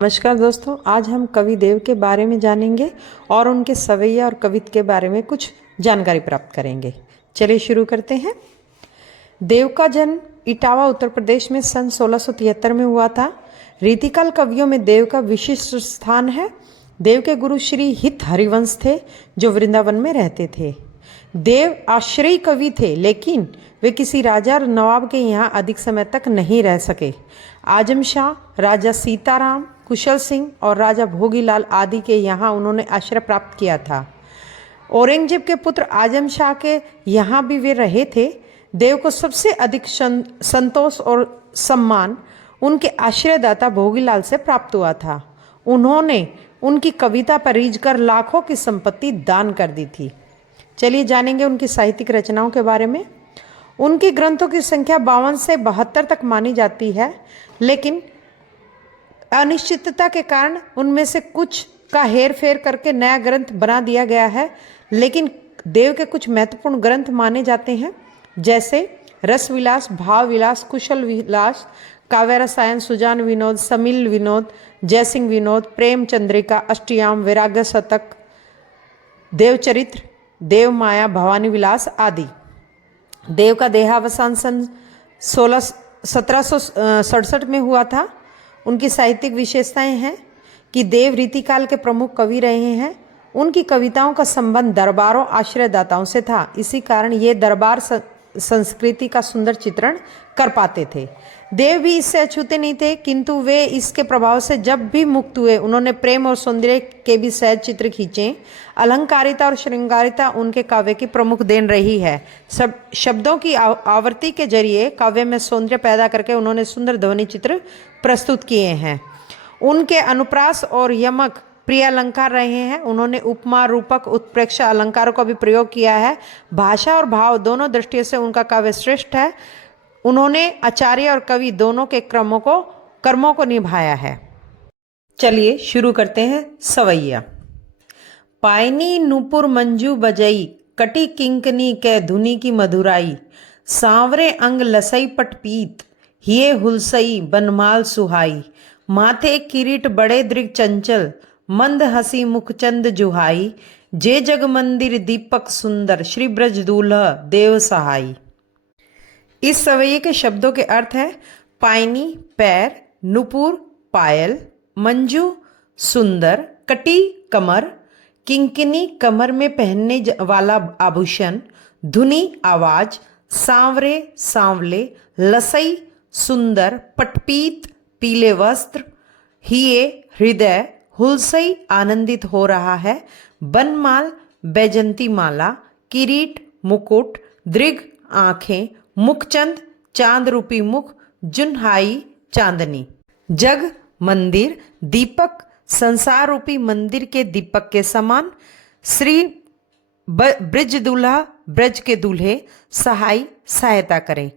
नमस्कार दोस्तों, आज हम कवि देव के बारे में जानेंगे और उनके सवैया और कवित्व के बारे में कुछ जानकारी प्राप्त करेंगे। चलिए शुरू करते हैं। देव का जन्म इटावा उत्तर प्रदेश में सन 1673 में हुआ था। रीतिकाल कवियों में देव का विशिष्ट स्थान है। देव के गुरु श्री हित हरिवंश थे जो वृंदावन में रहते थे। देव आश्रयी कवि थे, लेकिन वे किसी राजा और नवाब के यहाँ अधिक समय तक नहीं रह सके। आजम शाह, राजा सीताराम, कुशल सिंह और राजा भोगीलाल आदि के यहाँ उन्होंने आश्रय प्राप्त किया था। औरंगजेब के पुत्र आजम शाह के यहाँ भी वे रहे थे। देव को सबसे अधिक संतोष और सम्मान उनके आश्रयदाता भोगीलाल से प्राप्त हुआ था। उन्होंने उनकी कविता पर रीझ कर लाखों की संपत्ति दान कर दी थी। चलिए जानेंगे उनकी साहित्यिक रचनाओं के बारे में। उनके ग्रंथों की संख्या 52 से 72 तक मानी जाती है, लेकिन अनिश्चितता के कारण उनमें से कुछ का हेर फेर करके नया ग्रंथ बना दिया गया है। लेकिन देव के कुछ महत्वपूर्ण ग्रंथ माने जाते हैं, जैसे रस विलास, भाव विलास, कुशल विलास, काव्य रसायन, सुजान विनोद, समिल विनोद, जयसिंह विनोद, प्रेम चंद्रिका, अष्टयाम, वैराग्य शतक, देवचरित्र, देव माया, भवानी विलास आदि। देव का देहावसान सन 1767 में हुआ था। उनकी साहित्यिक विशेषताएं हैं कि देव रीतिकाल के प्रमुख कवि रहे हैं। उनकी कविताओं का संबंध दरबारों, आश्रयदाताओं से था। इसी कारण ये दरबार संस्कृति का सुंदर चित्रण कर पाते थे। देव भी इससे अछूते नहीं थे, किंतु वे इसके प्रभाव से जब भी मुक्त हुए उन्होंने प्रेम और सौंदर्य के भी सहज चित्र खींचे। अलंकारिता और श्रृंगारिता उनके काव्य की प्रमुख देन रही है। सब शब्दों की आवृत्ति के जरिए काव्य में सौंदर्य पैदा करके उन्होंने सुंदर ध्वनि चित्र प्रस्तुत किए हैं। उनके अनुप्रास और यमक प्रिय अलंकार रहे हैं। उन्होंने उपमा, रूपक, उत्प्रेक्षा अलंकारों का भी प्रयोग किया है। भाषा और भाव दोनों दृष्टियों से उनका काव्य श्रेष्ठ है। उन्होंने आचार्य और कवि दोनों के कर्मों को निभाया है। चलिए शुरू करते हैं। सवैया। पायनी नूपुर मंजू बजई, कटी किंकनी कै धुनी की मधुराई, सांवरे अंग लसई पटपीत, हिये हुलसई बनमाल सुहाई, माथे किरीट बड़े दृग चंचल, मंद हसी मुखचंद जुहाई, जे जग मंदिर दीपक सुंदर, श्री ब्रज दूल्हा देव सहाई। इस सवैये के शब्दों के अर्थ है पायनी पैर, नुपुर पायल, मंजू सुंदर, कटी कमर, किंकिनी कमर में पहनने वाला आभूषण, धुनी आवाज, सांवरे सांवले, लसई सुंदर, पटपीत पीले वस्त्र, हिये हृदय, हुलसई आनंदित हो रहा है, बनमाल बैजंती माला, किरीट मुकुट, दृग आंखें, मुखचंद चांद रूपी मुख, जुन्हाई चांदनी, जग मंदिर, दीपक संसार रूपी मंदिर के दीपक के समान, श्री ब्रज दूल्हा ब्रज के दूल्हे, सहाय सहायता करें।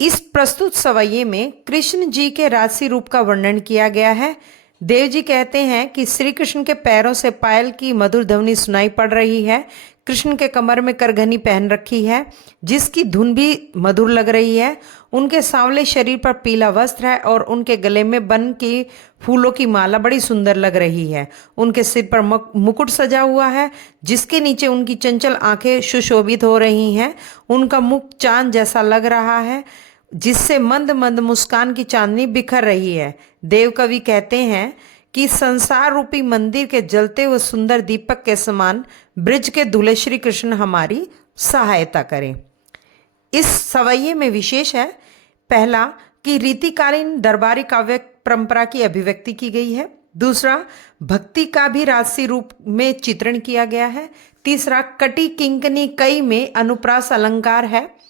इस प्रस्तुत सवैये में कृष्ण जी के राजसी रूप का वर्णन किया गया है। देव जी कहते हैं कि श्री कृष्ण के पैरों से पायल की मधुर ध्वनि सुनाई पड़ रही है। कृष्ण के कमर में करघनी पहन रखी है जिसकी धुन भी मधुर लग रही है। उनके सांवले शरीर पर पीला वस्त्र है और उनके गले में बन के फूलों की माला बड़ी सुंदर लग रही है। उनके सिर पर मुकुट सजा हुआ है जिसके नीचे उनकी चंचल आंखें सुशोभित हो रही हैं। उनका मुख चांद जैसा लग रहा है जिससे मंद मंद मुस्कान की चांदनी बिखर रही है। देव कवि कहते हैं कि संसार रूपी मंदिर के जलते हुए सुंदर दीपक के समान ब्रज के दूल्हे श्री कृष्ण हमारी सहायता करें। इस सवैये में विशेष है, पहला कि रीतिकालीन दरबारी काव्य परंपरा की अभिव्यक्ति की गई है। दूसरा, भक्ति का भी राजसी रूप में चित्रण किया गया है। तीसरा, कटी किंकनी कई में अनुप्रास अलंकार है।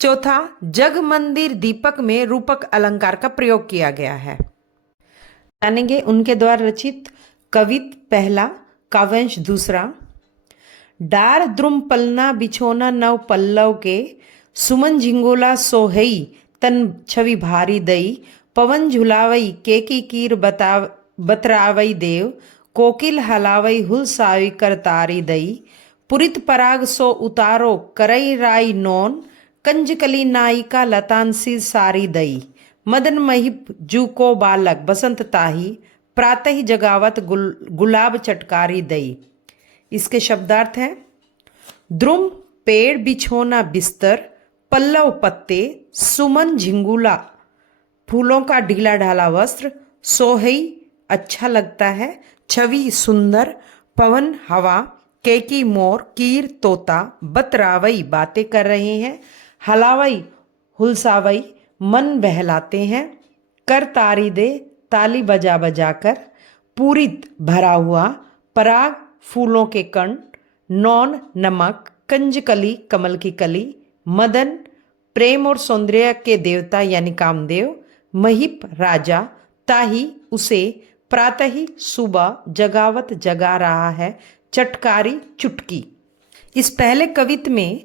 चौथा, जग मंदिर दीपक में रूपक अलंकार का प्रयोग किया गया है। जानेंगे उनके द्वारा रचित कवित्व। पहला, काव्यांश दूसरा। डार द्रुम पलना बिछोना नव पल्लव के, सुमन झिंगोला सोहई तन छवि भारी दई, पवन झुलावई के की कीर बतरावई देव, कोकिल हलावई हुलसाई करतारी दई, पुरित पराग सो उतारो करई राई नौन, कंजकली नायिका लतांसी सारी दई, मदन महिप जू को बालक बसंत ताही, प्रातः ही जगावत गुलाब चटकारी दई। इसके शब्दार्थ हैं, द्रुम पेड़ बिछोना बिस्तर, पल्लव पत्ते, सुमन झिंगुला फूलों का ढीला ढाला वस्त्र, सोहई अच्छा लगता है, छवि सुंदर, पवन हवा, केकी मोर, कीर तोता, बतरावई बातें कर रहे हैं, हलावई हुलसावई मन बहलाते हैं, कर तारी दे ताली बजा बजा कर, पूरित भरा हुआ, पराग फूलों के कण, नौन नमक, कंजकली कमल की कली, मदन प्रेम और सौंदर्य के देवता यानी कामदेव, महिप राजा, ताही उसे, प्रातः ही सुबह, जगावत जगा रहा है, चटकारी चुटकी। इस पहले कवित्त में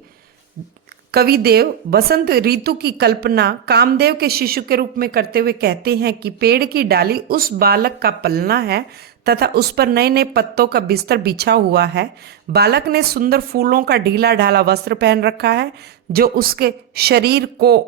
कविदेव बसंत ऋतु की कल्पना कामदेव के शिशु के रूप में करते हुए कहते हैं कि पेड़ की डाली उस बालक का पलना है तथा उस पर नए नए पत्तों का बिस्तर बिछा हुआ है। बालक ने सुंदर फूलों का ढीला ढाला वस्त्र पहन रखा है जो उसके शरीर को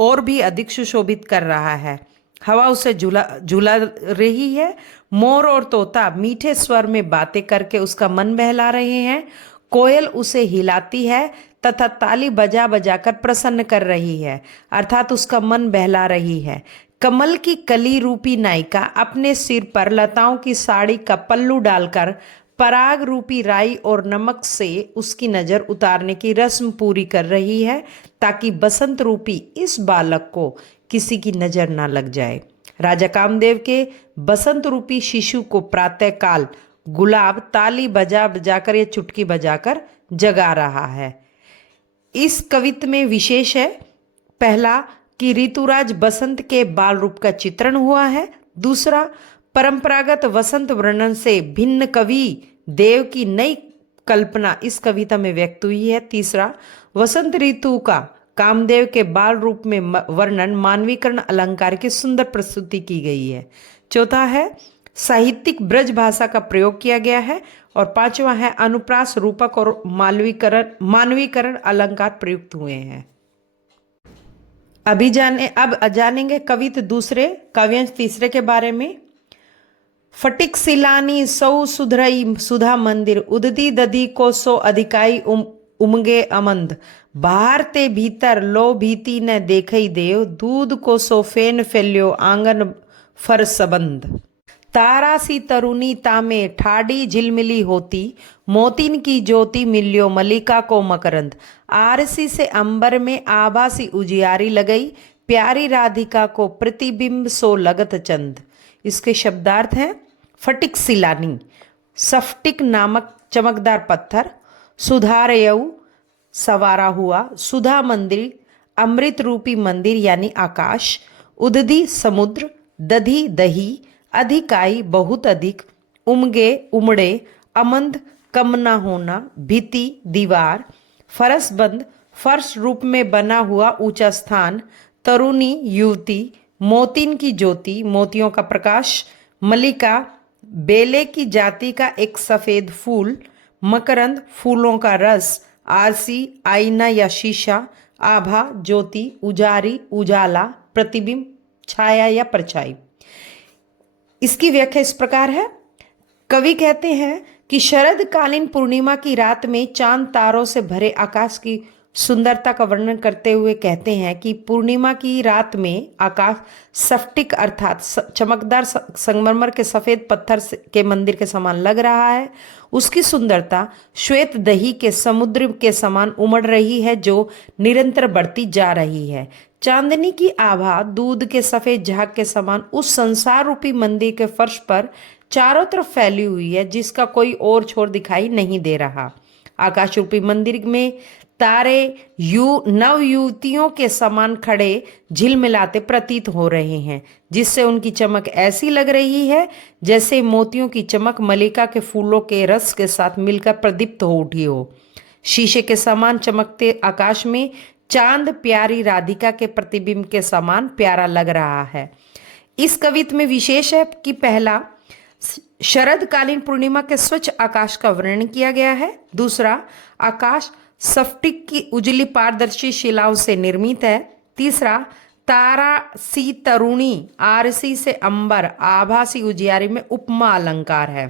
और भी अधिक सुशोभित कर रहा है। हवा उसे झूला झूला रही है। मोर और तोता मीठे स्वर में बातें करके उसका मन बहला रहे हैं। कोयल उसे हिलाती है तथा ताली बजा बजा कर प्रसन्न कर रही है, अर्थात उसका मन बहला रही है। कमल की कली रूपी नायिका अपने सिर पर लताओं की साड़ी का पल्लू डालकर पराग रूपी राई और नमक से उसकी नजर उतारने की रस्म पूरी कर रही है ताकि बसंत रूपी इस बालक को किसी की नजर ना लग जाए। राजा कामदेव के बसंत रूपी शिशु को प्रातः काल गुलाब ताली बजा बजाकर या चुटकी बजाकर जगा रहा है। इस कवित्त में विशेष है, पहला कि ऋतुराज बसंत के बाल रूप का चित्रण हुआ है। दूसरा, परंपरागत वसंत वर्णन से भिन्न कवि देव की नई कल्पना इस कविता में व्यक्त हुई है। तीसरा, वसंत ऋतु का कामदेव के बाल रूप में वर्णन मानवीकरण अलंकार की सुंदर प्रस्तुति की गई है। चौथा है, साहित्यिक ब्रज भाषा का प्रयोग किया गया है। और पांचवा है, अनुप्रास रूपक और मानवीकरण अलंकार प्रयुक्त हुए हैं। अब जानेंगे कवित्त दूसरे, काव्यांश तीसरे के बारे में। फटिक सिलानी सौ सुधरई सुधा मंदिर, उददी दधी को सो अधिकाई उमगे अमंद, बाहर ते भीतर लो भीति न देखई देव, दूध को सो फेन फैल्यो आंगन फर सबंद। तारा सी तरुणी तामे ठाडी झिलमिली होती, मोतिन की ज्योति मिलियो मलिका को मकरंद, आरसी से अंबर में आभा सी उजियारी लगई, प्यारी राधिका को प्रतिबिंब सो लगत चंद। इसके शब्दार्थ हैं, फटिक सिलानी सफ्टिक नामक चमकदार पत्थर, सुधारयऊ सवारा हुआ, सुधा मंदिर अमृत रूपी मंदिर यानी आकाश, उदधी समुद्र, दधी दही, अधिकाई बहुत अधिक, उमगे उमड़े, अमंद कम न होना, भिति दीवार, फरसबंद फर्श रूप में बना हुआ ऊंचा स्थान, तरुणी युवती, मोतिन की ज्योति मोतियों का प्रकाश, मलिका बेले की जाति का एक सफेद फूल, मकरंद फूलों का रस, आरसी आईना या शीशा, आभा ज्योति, उजारी उजाला, प्रतिबिंब छाया या परछाई। इसकी व्याख्या इस प्रकार है। कवि कहते हैं कि शरदकालीन पूर्णिमा की रात में चांद तारों से भरे आकाश की सुंदरता का वर्णन करते हुए कहते हैं कि पूर्णिमा की रात में आकाश स्फटिक अर्थात चमकदार संगमरमर के सफेद पत्थर के मंदिर के समान लग रहा है। उसकी सुंदरता श्वेत दही के समुद्र के समान उमड़ रही है जो निरंतर बढ़ती जा रही है। चांदनी की आभा दूध के सफेद झाग के समान उस संसार रूपी मंदिर के फर्श पर चारों तरफ फैली हुई है जिसका कोई और छोर दिखाई नहीं दे रहा। आकाश रूपी मंदिर में तारे नव युवतियों के समान खड़े झिलमिलाते प्रतीत हो रहे हैं जिससे उनकी चमक ऐसी लग रही है जैसे मोतियों की चमक मलिका के फूलों के रस के साथ मिलकर प्रदीप्त हो उठी हो। शीशे के समान चमकते आकाश में चांद प्यारी राधिका के प्रतिबिंब के समान प्यारा लग रहा है। इस कवित्त में विशेष है कि पहला, शरदकालीन पूर्णिमा के स्वच्छ आकाश का वर्णन किया गया है। दूसरा, आकाश स्फटिक की उजली पारदर्शी शिलाओं से निर्मित है। तीसरा, तारा सी तरुणी, आरसी से अंबर, आभासी उजियारी में उपमा अलंकार है।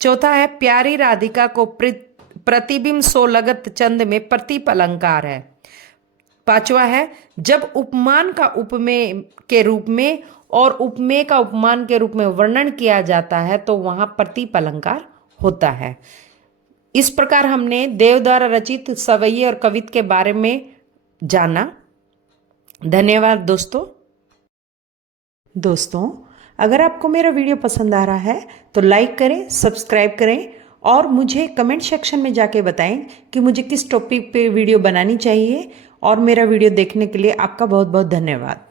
चौथा है प्यारी राधिका को प्रतिबिंब सोलगत चंद में प्रतीप अलंकार है। पांचवा है जब उपमान का उपमेय के रूप में और उपमेय का उपमान के रूप में वर्णन किया जाता है तो वहां प्रतीप अलंकार होता है। इस प्रकार हमने देव द्वारा रचित सवैये और कवित के बारे में जाना। धन्यवाद दोस्तों, अगर आपको मेरा वीडियो पसंद आ रहा है तो लाइक करें, सब्सक्राइब करें और मुझे कमेंट सेक्शन में जाके बताएं कि मुझे किस टॉपिक पे वीडियो बनानी चाहिए। और मेरा वीडियो देखने के लिए आपका बहुत बहुत धन्यवाद।